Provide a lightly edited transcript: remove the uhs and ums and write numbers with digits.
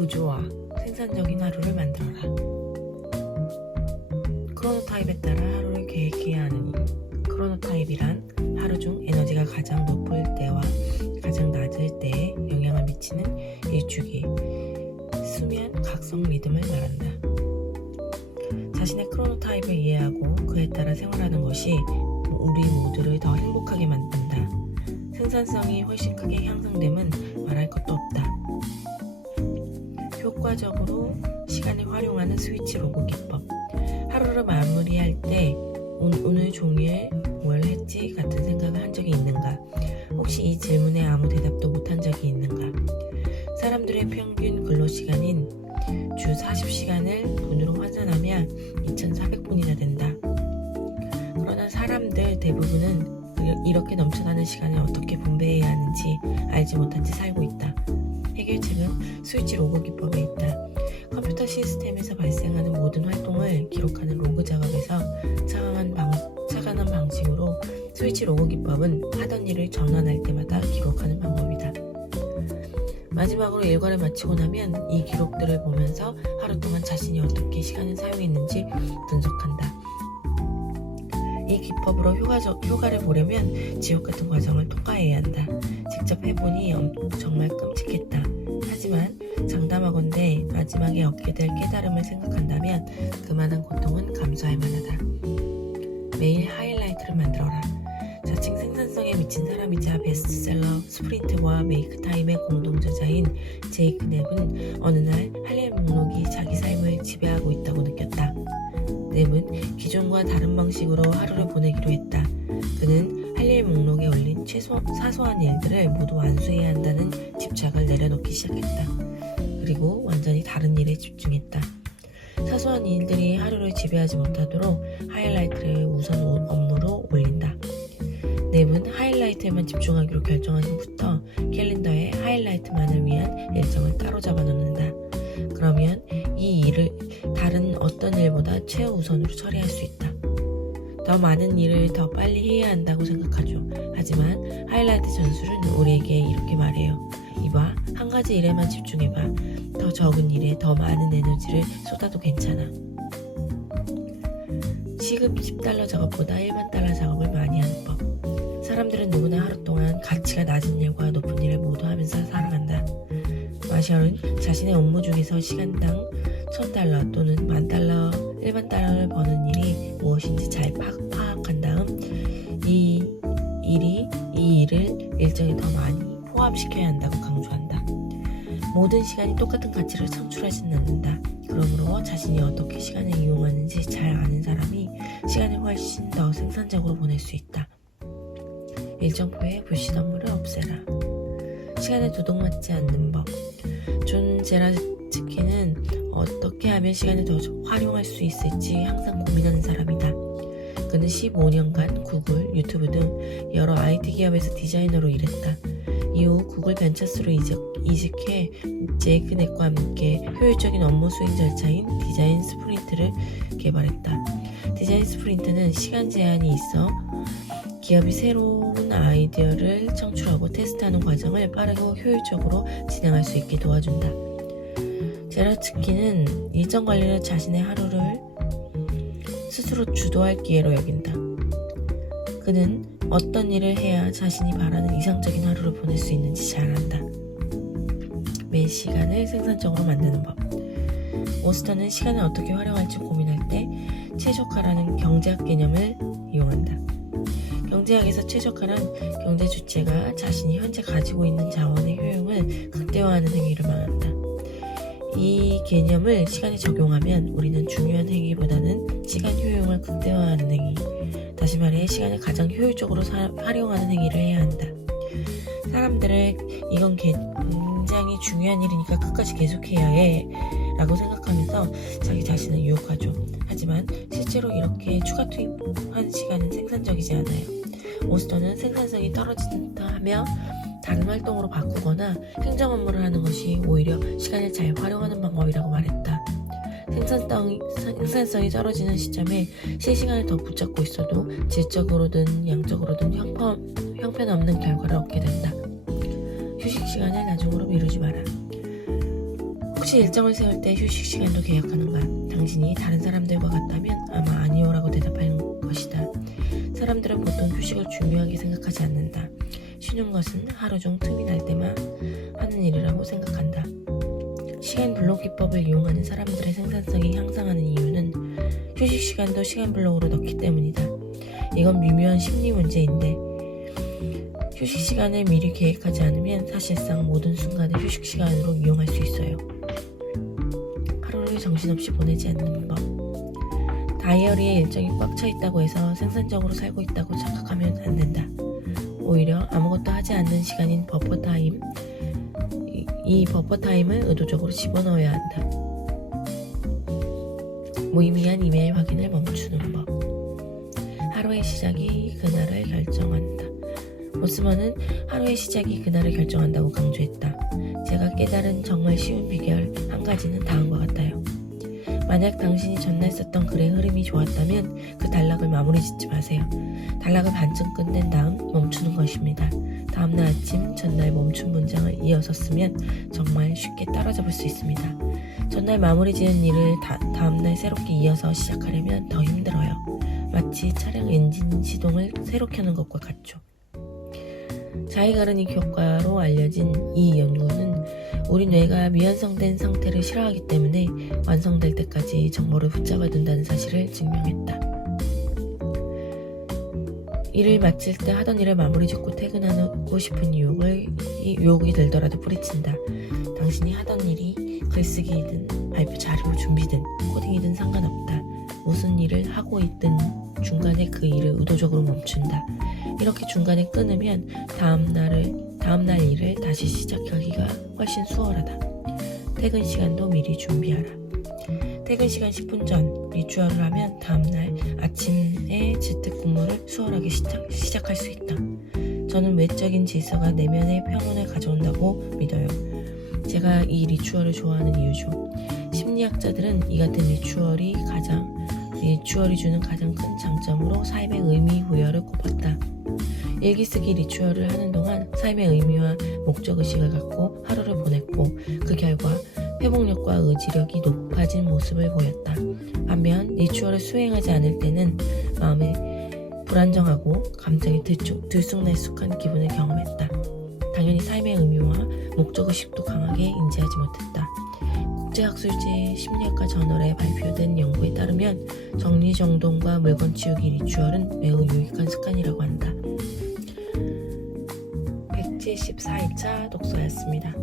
구조화, 생산적인 하루를 만들어라. 크로노타입에 따라 하루를 계획해야 하느니, 크로노타입이란 하루 중 에너지가 가장 높을 때와 가장 낮을 때에 영향을 미치는 일주기, 수면, 각성 리듬을 말한다. 자신의 크로노타입을 이해하고 그에 따라 생활하는 것이 우리 모두를 더 행복하게 만든다. 생산성이 훨씬 크게 향상됨은 말할 것도 없다. 효과적으로 시간을 활용하는 스위치 로그 기법. 하루를 마무리할 때 오늘 종일 뭘 했지 같은 생각을 한 적이 있는가? 혹시 이 질문에 아무 대답도 못한 적이 있는가? 사람들의 평균 근로시간인 주 40시간을 분으로 환산하면 2,400분이나 된다. 그러나 사람들 대부분은 이렇게 넘쳐나는 시간을 어떻게 분배해야 하는지 알지 못한 채 살고 있다. 해결책은 스위치 로그 기법에 있다. 컴퓨터 시스템에서 발생하는 모든 활동을 기록하는 로그 작업에서 착안한 방식으로 스위치 로그 기법은 하던 일을 전환할 때마다 기록하는 방법이다. 마지막으로 일과를 마치고 나면 이 기록들을 보면서 하루 동안 자신이 어떻게 시간을 사용했는지 분석한다. 이 기법으로 효과를 보려면 지옥 같은 과정을 통과해야 한다. 직접 해보니 정말 끔찍했다. 하지만 장담하건대 마지막에 얻게 될 깨달음을 생각한다면 그만한 고통은 감수할 만하다. 매일 하이라이트를 만들어라. 자칭 생산성에 미친 사람이자 베스트셀러 스프린트와 메이크타임의 공동저자인 제이크 넵은 어느 날 할 일 목록이 자기 삶을 지배하고 있다고 느꼈다. 넵은 기존과 다른 방식으로 하루를 보내기로 했다. 그는 할 일 목록에 올린 사소한 일들을 모두 완수해야 한다는 집착을 내려놓기 시작했다. 그리고 완전히 다른 일에 집중했다. 사소한 일들이 하루를 지배하지 못하도록 하이라이트를 우선 업무로 올린다. 넵은 하이라이트에만 집중하기로 결정한 후부터 캘린더에 하이라이트만을 위한 일정을 따로 잡아놓는다. 그러면 이 일을 다른 어떤 일보다 최우선으로 처리할 수 있다. 더 많은 일을 더 빨리 해야 한다고 생각하죠. 하지만 하이라이트 전술은 우리에게 이렇게 말해요. 이봐, 한 가지 일에만 집중해봐. 더 적은 일에 더 많은 에너지를 쏟아도 괜찮아. 시급 $10 작업보다 $1만 작업을 많이 하는 법. 사람들은 누구나 하루 동안 가치가 낮은 일과 높은 일을 모두 하면서 살아간다. 마셜은 자신의 업무 중에서 시간당 $1,000 또는 $10,000, $10,000를 버는 일이 무엇인지 잘 파악한 다음 이 일을 일정에 더 많이 포함시켜야 한다고 강조한다. 모든 시간이 똑같은 가치를 창출하지는 않는다. 그러므로 자신이 어떻게 시간을 이용하는지 잘 아는 사람이 시간을 훨씬 더 생산적으로 보낼 수 있다. 일정표에 불신 업무를 없애라. 시간에 도둑맞지 않는 법. 존 제라츠키는 어떻게 하면 시간을 더 활용할 수 있을지 항상 고민하는 사람이다. 그는 15년간 구글, 유튜브 등 여러 IT 기업에서 디자이너로 일했다. 이후 구글 벤처스로 이직해 제이크 넵과 함께 효율적인 업무 수행 절차인 디자인 스프린트를 개발했다. 디자인 스프린트는 시간 제한이 있어 기업이 새로운 아이디어를 창출하고 테스트하는 과정을 빠르고 효율적으로 진행할 수 있게 도와준다. 제라츠키는 일정 관리를 자신의 하루를 스스로 주도할 기회로 여긴다. 그는 어떤 일을 해야 자신이 바라는 이상적인 하루를 보낼 수 있는지 잘 안다. 매 시간을 생산적으로 만드는 법. 오스터는 시간을 어떻게 활용할지 고민할 때 최적화라는 경제학 개념을 이용한다. 경제학에서 최적화란 경제 주체가 자신이 현재 가지고 있는 자원의 효용을 극대화하는 행위를 말한다. 이 개념을 시간에 적용하면 우리는 중요한 행위보다는 시간 효용을 극대화하는 행위, 다시 말해 시간을 가장 효율적으로 활용하는 행위를 해야 한다. 사람들은 이건 굉장히 중요한 일이니까 끝까지 계속해야 해 라고 생각하면서 자기 자신을 유혹하죠. 하지만 실제로 이렇게 추가 투입한 시간은 생산적이지 않아요. 오스터는 생산성이 떨어진다 하며 다른 활동으로 바꾸거나 행정 업무를 하는 것이 오히려 시간을 잘 활용하는 방법이라고 말했다. 생산성이 떨어지는 시점에 실시간을 더 붙잡고 있어도 질적으로든 양적으로든 형편없는 결과를 얻게 된다. 휴식 시간을 나중으로 미루지 마라. 혹시 일정을 세울 때 휴식 시간도 계약하는가? 당신이 다른 사람들과 같다면 아마 아니오라고 대답하는 것이다. 사람들은 보통 휴식을 중요하게 생각하지 않는다. 쉬는 것은 하루 중 틈이 날 때만 하는 일이라고 생각한다. 시간 블록 기법을 이용하는 사람들의 생산성이 향상하는 이유는 휴식 시간도 시간 블록으로 넣기 때문이다. 이건 미묘한 심리 문제인데 휴식 시간을 미리 계획하지 않으면 사실상 모든 순간을 휴식 시간으로 이용할 수 있어요. 하루를 정신없이 보내지 않는 법. 다이어리에 일정이 꽉 차 있다고 해서 생산적으로 살고 있다고 착각하면 안 된다. 오히려 아무것도 하지 않는 시간인 버퍼 타임, 이 버퍼 타임을 의도적으로 집어넣어야 한다. 무의미한 이메일 확인을 멈추는 법. 하루의 시작이 그날을 결정한다. 모스먼은 하루의 시작이 그날을 결정한다고 강조했다. 제가 깨달은 정말 쉬운 비결 한 가지는 다음과 같아요. 만약 당신이 전날 썼던 글의 흐름이 좋았다면 그 단락을 마무리 짓지 마세요. 단락을 반쯤 끝낸 다음 멈추는 것입니다. 다음날 아침 전날 멈춘 문장을 이어서 쓰면 정말 쉽게 따라잡을 수 있습니다. 전날 마무리 지은 일을 다음날 새롭게 이어서 시작하려면 더 힘들어요. 마치 차량 엔진 시동을 새로 켜는 것과 같죠. 자이가르닉 효과로 알려진 이 연구는 우리 뇌가 미완성된 상태를 싫어하기 때문에 완성될 때까지 정보를 붙잡아 둔다는 사실을 증명했다. 일을 마칠 때 하던 일을 마무리 짓고 퇴근하고 싶은 유혹이 들더라도 뿌리친다. 당신이 하던 일이 글쓰기이든 발표 자료 준비든 코딩이든 상관없다. 무슨 일을 하고 있든 중간에 그 일을 의도적으로 멈춘다. 이렇게 중간에 끊으면 다음날 일을 다시 시작하기가 훨씬 수월하다. 퇴근 시간도 미리 준비하라. 퇴근 시간 10분 전 리추얼을 하면 다음날 아침에 재택근무를 수월하게 시작할 수 있다. 저는 외적인 질서가 내면의 평온을 가져온다고 믿어요. 제가 이 리추얼을 좋아하는 이유죠. 심리학자들은 이 같은 리추얼이 주는 가장 큰 장점으로 삶의 의미 부여를 꼽았다. 일기 쓰기 리추얼을 하는 동안 삶의 의미와 목적의식을 갖고 하루를 보냈고 그 결과 회복력과 의지력이 높아진 모습을 보였다. 반면 리추얼을 수행하지 않을 때는 마음에 불안정하고 감정이 들쑥날쑥한 기분을 경험했다. 당연히 삶의 의미와 목적의식도 강하게 인지하지 못했다. 국제학술지 심리학과 저널에 발표된 연구에 따르면 정리정돈과 물건 치우기 리추얼은 매우 유익한 습관이라고 한다. 174일차 독서였습니다.